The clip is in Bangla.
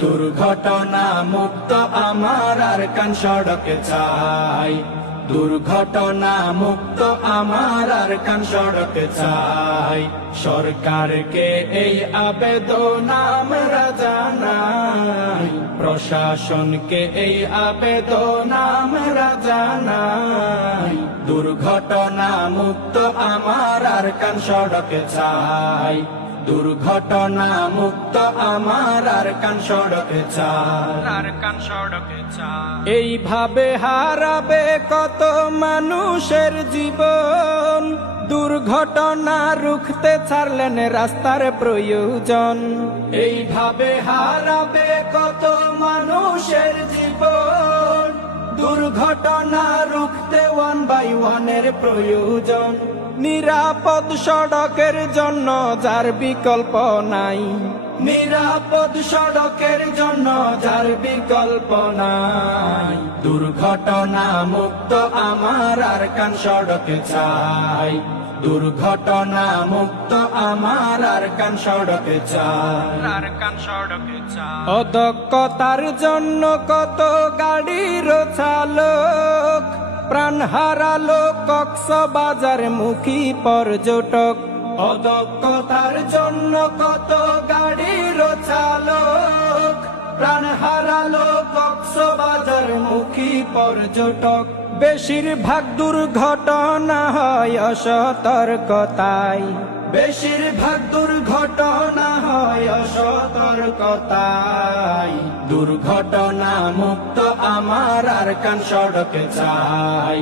দুর্ঘটনা মুক্ত আমার আরকান সড়ক চাই, দুর্ঘটনা মুক্ত আমার আরকান সড়ক চাই। সরকারকে এই আবেদন আমরা জানাই, প্রশাসনকে এই আবেদন আমরা জানাই। দুর্ঘটনা মুক্ত আমার আরকান সড়ক চাই, দুর্ঘটনা মুক্ত আমার আরকান সড়ক চাই। এইভাবে হারাবে কত মানুষের জীবন, দুর্ঘটনা রুখতে ছাড়লেন রাস্তার প্রয়োজন। এইভাবে হারাবে কত মানুষের জীবন, দুর্ঘটনা রুখতে 1 by 1 এর প্রয়োজন। নিরাপদ সড়কের জন্য যার বিকল্প নাই, নিরাপদ সড়কের জন্য যার বিকল্প নাই। দুর্ঘটনা মুক্ত আমার আরকান সড়ক চাই, দুর্ঘটনা মুক্ত আমার আরকান সড়ক চাই। অদক্ষতার জন্য কত গাড়ির চালক প্রাণ হারালো কক্সবাজার মুখী পর্যটক। অদক্ষতার জন্য কত গাড়ির চালক প্রাণ হারালো কক্সবাজার মুখী পর্যটক। বেশিরভাগ দুর্ঘটনা হয় অসতর্কতায়, বেশিরভাগ দুর্ঘটনা হয় অসতর্কতায়। দুর্ঘটনা মুক্ত আমার আরকান সড়ক চাই।